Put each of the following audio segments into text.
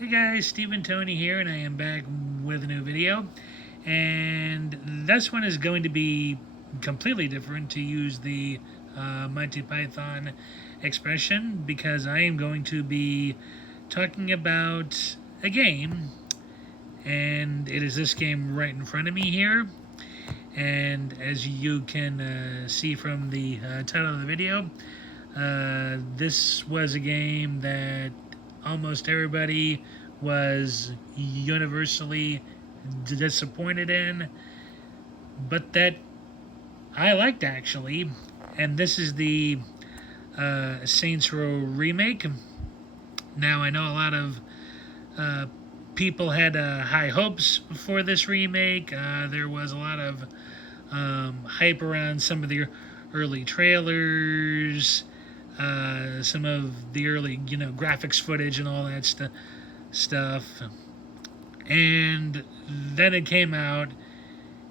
Hey guys, Stephen Tony here, and I am back with a new video. And this one is going to be completely different, to use the Monty Python expression, because I am going to be talking about a game, and it is this game right in front of me here. And as you can see from the title of the video, this was a game that almost everybody was universally disappointed in, but that I liked actually. And this is the Saints Row remake. Now, I know a lot of uh, people had high hopes for this remake. There was a lot of hype around some of the early trailers, some of the early, graphics footage and all that stuff. And then it came out,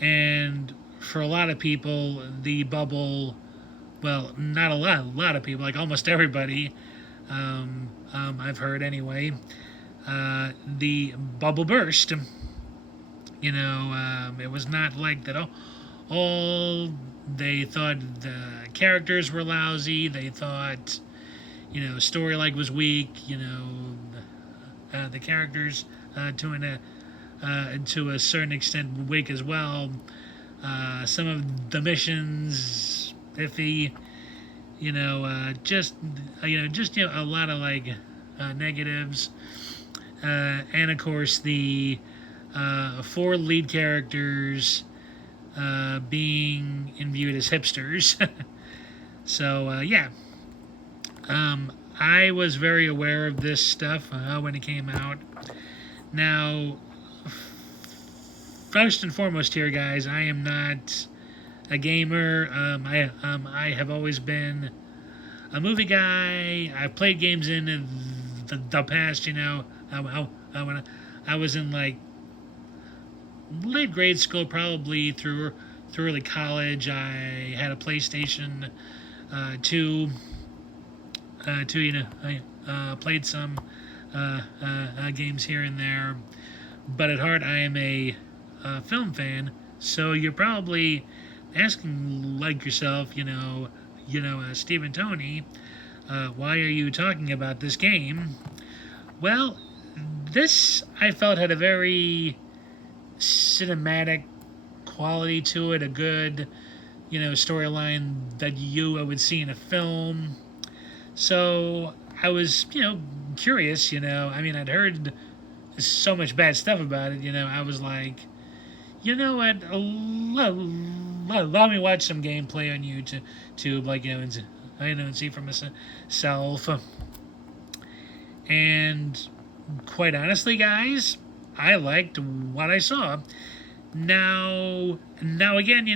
and for a lot of people, the bubble, well, not a lot of people, like almost everybody, I've heard anyway, the bubble burst. It was not like that. All they thought the characters were lousy. They thought, story was weak. The characters to a certain extent weak as well. Some of the missions iffy. Just a lot of negatives. And of course the four lead characters being viewed as hipsters. So yeah, I was very aware of this stuff when it came out. Now, first and foremost here, guys, I am not a gamer. I have always been a movie guy. I've played games in the past. When I was in late grade school, probably through early college, I had a PlayStation 2. I played some games here and there, but at heart, I am a film fan. So you're probably asking yourself, Stephen Tony, why are you talking about this game? Well, this I felt had a very cinematic quality to it, a good, storyline that I would see in a film. So I was, curious. I'd heard so much bad stuff about it. I was like, you know what? Let me watch some gameplay on YouTube, and see for myself. And quite honestly, guys, I liked what I saw. Now again,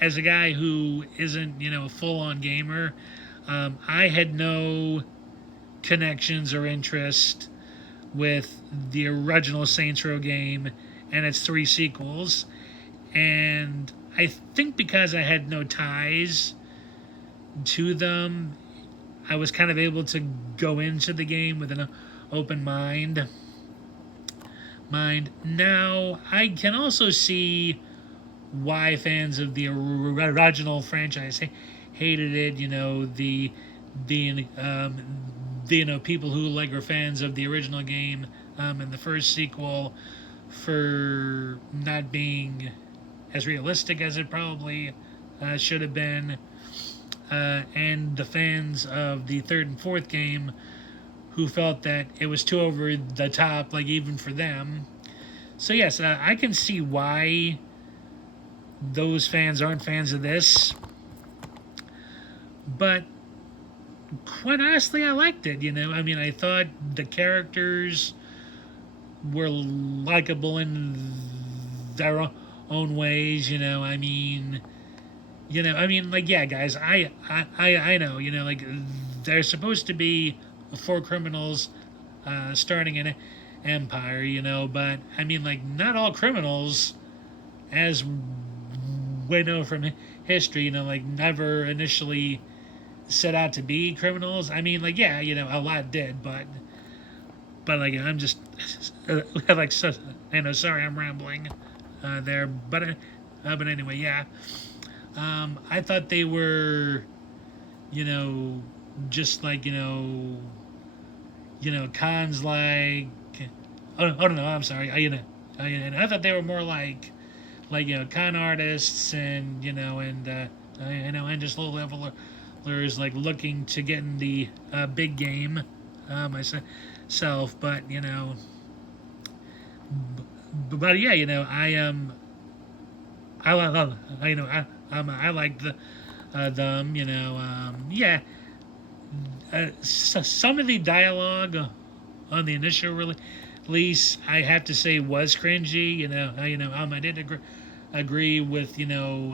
as a guy who isn't, a full-on gamer, I had no connections or interest with the original Saints Row game and its three sequels. And I think because I had no ties to them, I was kind of able to go into the game with an open mind. Now, I can also see why fans of the original franchise hated it. People who are fans of the original game and the first sequel for not being as realistic as it probably should have been, and the fans of the third and fourth game who felt that it was too over the top, even for them. So yes, I can see why those fans aren't fans of this. But quite honestly, I liked it. I thought the characters were likable in their own ways. Yeah, guys, I know. They're supposed to be four criminals starting an empire. But not all criminals, as we know from history, never initially set out to be criminals. Yeah, a lot did, but but like I'm just like so, sorry I'm rambling there, but anyway, yeah. I thought they were, you know, just like cons like. Oh no, I'm sorry. I thought they were more like con artists and and just low levelers like looking to get in the big game myself, but but yeah, I I like them, yeah. Some of the dialogue on the initial release, I have to say, was cringy. I did agree with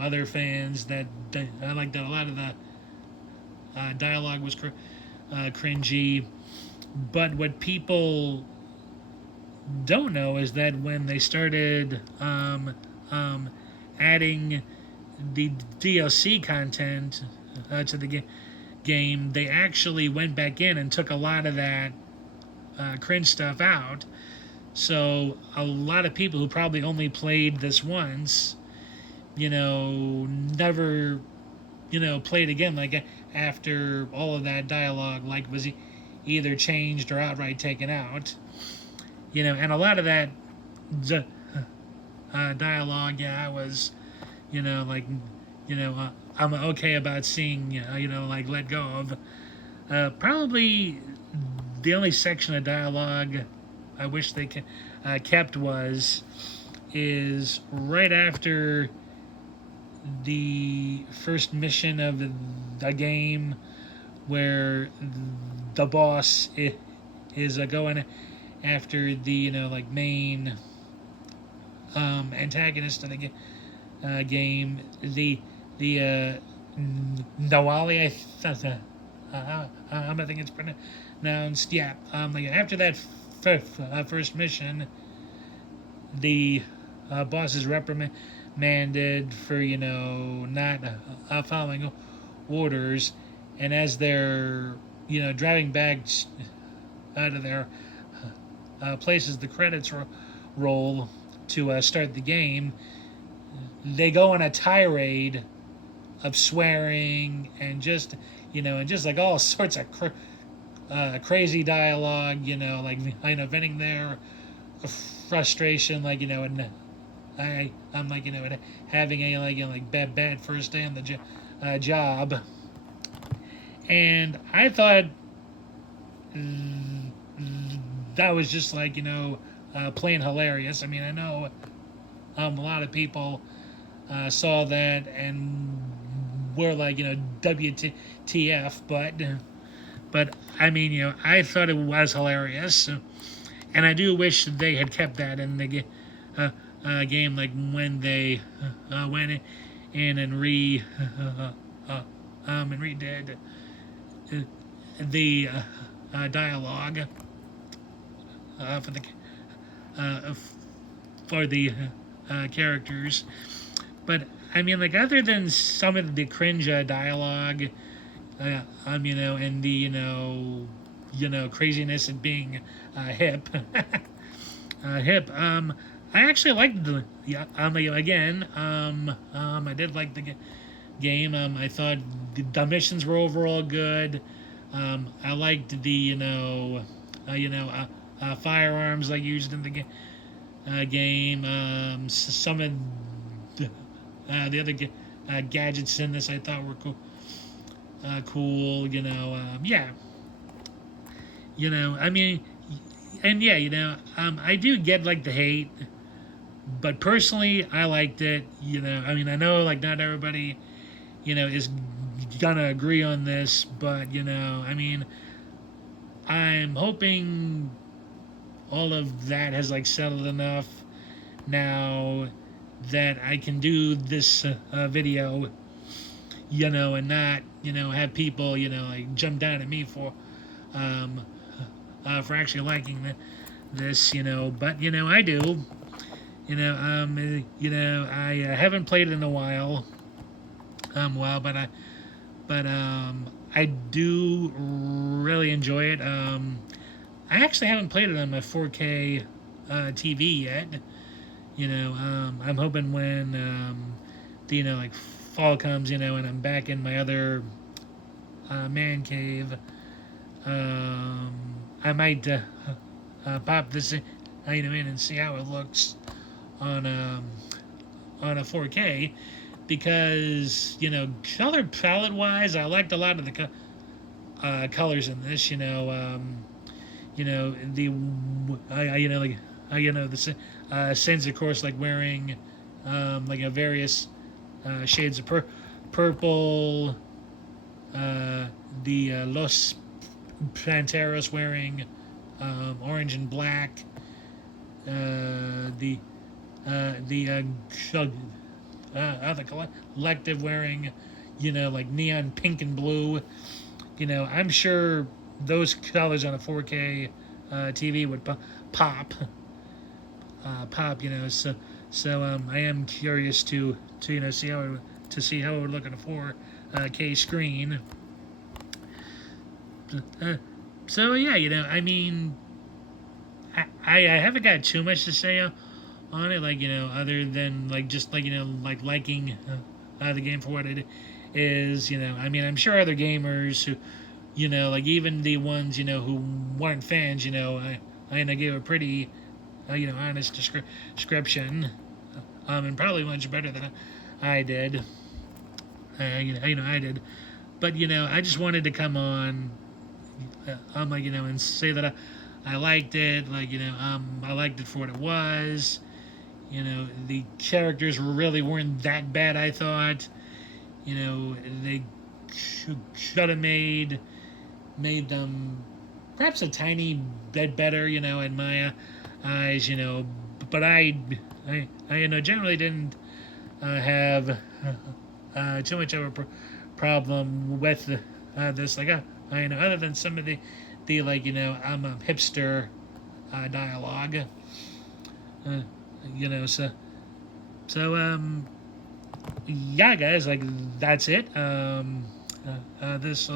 other fans that I like that a lot of the dialogue was cringy. But what people don't know is that when they started adding the DLC content to the game, they actually went back in and took a lot of that cringe stuff out. So a lot of people who probably only played this once, never, played again. Like after all of that dialogue, like was either changed or outright taken out. And a lot of that dialogue, yeah, I was, like, I'm okay about seeing, like let go of. Probably the only section of dialogue I wish they kept is right after the first mission of the game where the boss is going after the like main antagonist of the game, the Nawali, I think it's pronounced. Yeah, like after that first mission, the boss is reprimanded for not following orders, and as they're driving back out of their places, the credits roll to start the game. They go on a tirade of swearing and just like all sorts of crazy dialogue, like venting their frustration, like and I'm like having a like bad first day on the job, and I thought that was just like plain hilarious. I mean, I know a lot of people saw that and were like WTF, but I mean I thought it was hilarious, and I do wish they had kept that in the game, like when they went in and redid the dialogue for the uh, for the characters. But I mean, like other than some of the cringe dialogue, and the craziness of being hip, hip. I actually liked the again. I did like the game. I thought the missions were overall good. I liked the firearms like used in the game. Some of the other gadgets in this I thought were cool. Yeah. I mean, and yeah, I do get like the hate, but personally, I liked it. I mean, I know like not everybody, is gonna agree on this, but I mean, I'm hoping all of that has like settled enough now that I can do this video, and not, have people, like jump down at me for actually liking this, but I do, I haven't played it in a while, but I do really enjoy it. I actually haven't played it on my 4K TV yet. I'm hoping when the like fall comes, and I'm back in my other man cave, I might pop this in and see how it looks on a 4K, because color palette wise, I liked a lot of the colors in this. The the Sins, of course, like wearing like various shades of purple. The Los Panteros wearing orange and black. The other collective wearing, like neon pink and blue. I'm sure those colors on a 4K TV would pop. So I am curious to see how it would look on a 4K screen. So yeah, I mean, I haven't got too much to say on it, other than just liking the game for what it is. I mean, I'm sure other gamers who, even the ones who weren't fans, I gave a pretty honest description, and probably much better than I did. I did, but I just wanted to come on, and say that I liked it. I liked it for what it was. The characters really weren't that bad, I thought. They should have made them perhaps a tiny bit better, in my eyes, but I generally didn't have too much of a problem with this. Other than some of the I'm a hipster dialogue. So yeah, guys, that's it. This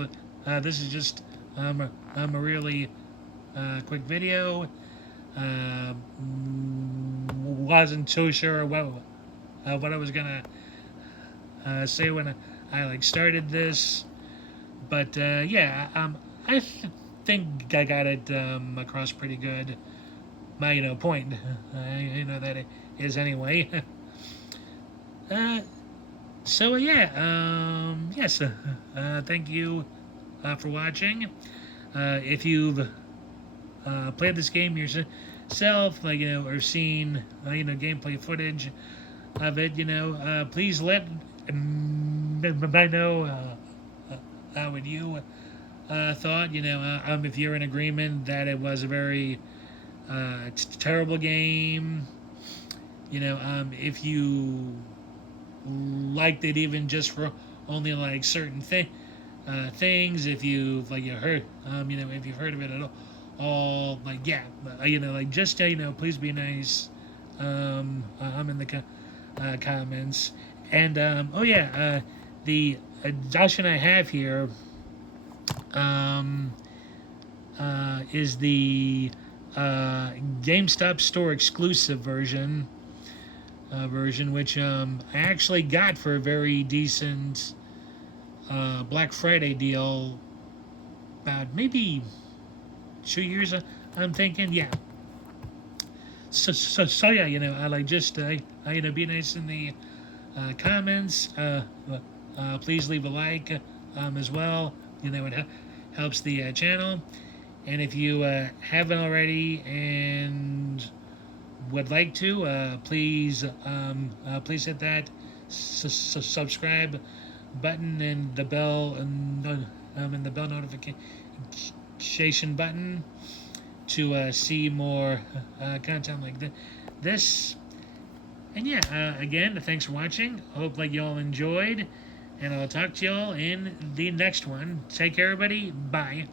is just a really quick video. Wasn't too sure what I was gonna say when I started this, but yeah, I think I got it across pretty good. My point, that it is anyway. So yeah, yes, thank you for watching. If you've played this game yourself, or seen gameplay footage of it, please let I know what you thought. If you're in agreement that it was a very terrible game. If you liked it even just for only certain things, if you've you heard if you've heard of it at all, yeah, just please be nice. I'm in the comments, and oh yeah, the edition I have here is the GameStop store exclusive version, which I actually got for a very decent Black Friday deal about maybe 2 years. I'm thinking, yeah. So yeah, I just be nice in the comments. Please leave a like as well. It helps the channel. And if you haven't already and would like to, please hit that subscribe button and the bell and the bell notification button to see more content like this. And yeah, again, thanks for watching. Hope you all enjoyed, and I'll talk to y'all in the next one. Take care, everybody. Bye.